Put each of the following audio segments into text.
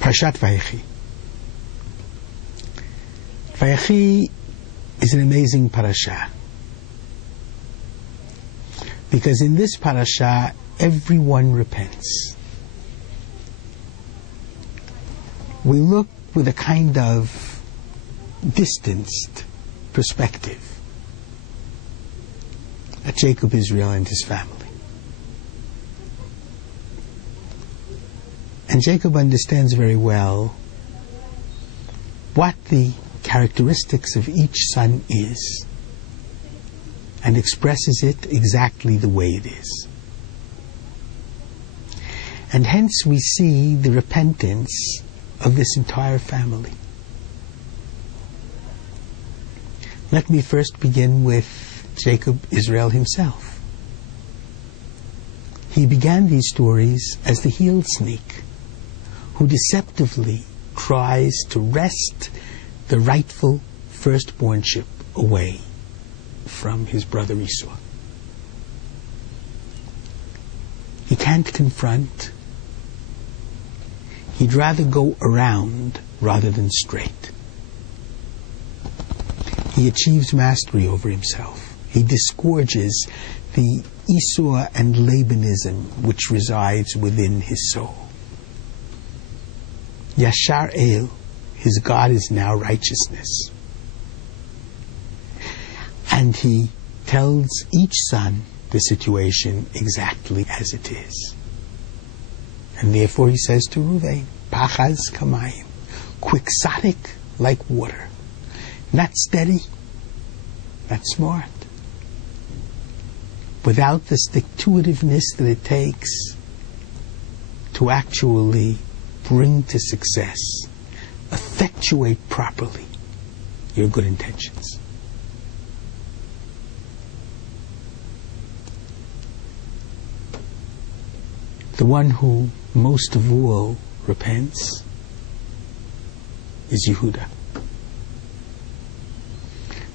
Parashat Vayechi. Vayechi is an amazing parasha, because in this parasha everyone repents. We look with a kind of distanced perspective at Jacob Israel and his family. And Jacob understands very well what the characteristics of each son is, and expresses it exactly the way it is. And hence we see the repentance of this entire family. Let me first begin with Jacob Israel himself. He began these stories as the healed snake who deceptively tries to wrest the rightful firstbornship away from his brother Esau. He can't confront. He'd rather go around rather than straight. He achieves mastery over himself. He disgorges the Esau and Labanism which resides within his soul. Yashar El, his God is now righteousness. And he tells each son the situation exactly as it is. And therefore he says to Ruvain, Pachaz kamayim, quixotic like water, not steady, not smart, without the stick-to-itiveness that it takes to actually bring to success, effectuate properly your good intentions. The one who most of all repents is Yehuda.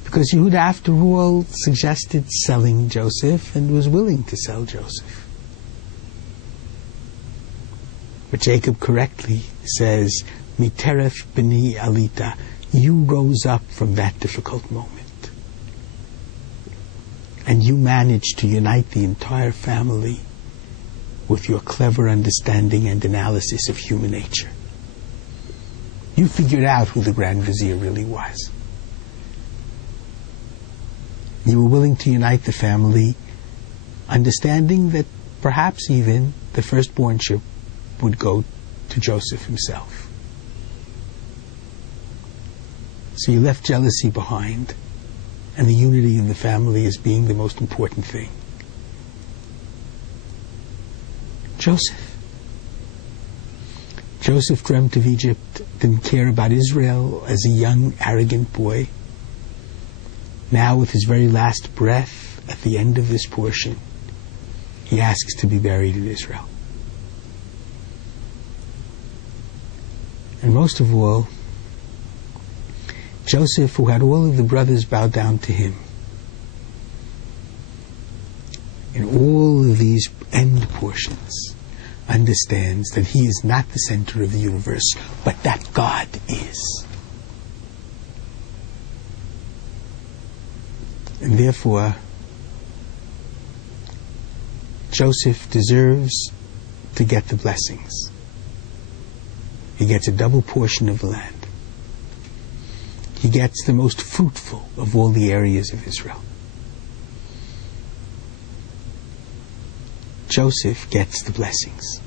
Because Yehuda, after all, suggested selling Joseph and was willing to sell Joseph. But Jacob correctly says, Miteref b'ni alita, you rose up from that difficult moment. And you managed to unite the entire family with your clever understanding and analysis of human nature. You figured out who the Grand Vizier really was. You were willing to unite the family, understanding that perhaps even the firstbornship would go to Joseph himself. So you left jealousy behind, and the unity in the family as being the most important thing. Joseph dreamt of Egypt, didn't care about Israel as a young, arrogant boy. Now, with his very last breath, at the end of this portion, he asks to be buried in Israel. And most of all, Joseph, who had all of the brothers bow down to him, in all of these end portions, understands that he is not the center of the universe, but that God is. And therefore, Joseph deserves to get the blessings. He gets a double portion of the land. He gets the most fruitful of all the areas of Israel. Joseph gets the blessings.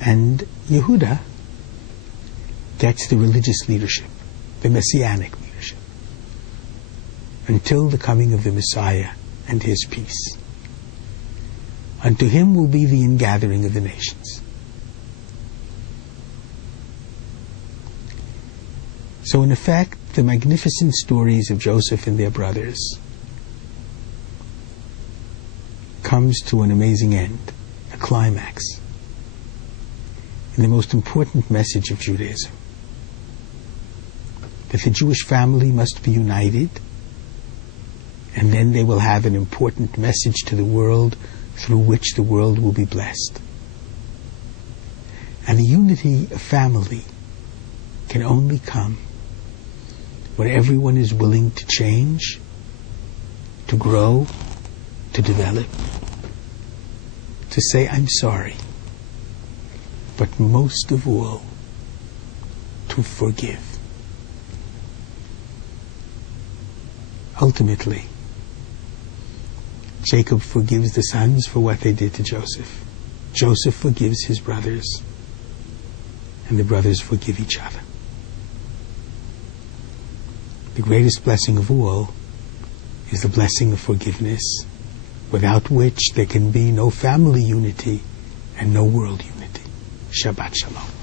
And Yehuda gets the religious leadership, the messianic leadership, until the coming of the Messiah and his peace. Unto him will be the ingathering of the nations. So in effect, the magnificent stories of Joseph and their brothers comes to an amazing end, a climax, in the most important message of Judaism. That the Jewish family must be united, and then they will have an important message to the world through which the world will be blessed. And the unity of family can only come when everyone is willing to change, to grow, to develop, to say, I'm sorry, but most of all, to forgive. Ultimately, Jacob forgives the sons for what they did to Joseph. Joseph forgives his brothers, and the brothers forgive each other. The greatest blessing of all is the blessing of forgiveness, without which there can be no family unity and no world unity. Shabbat Shalom.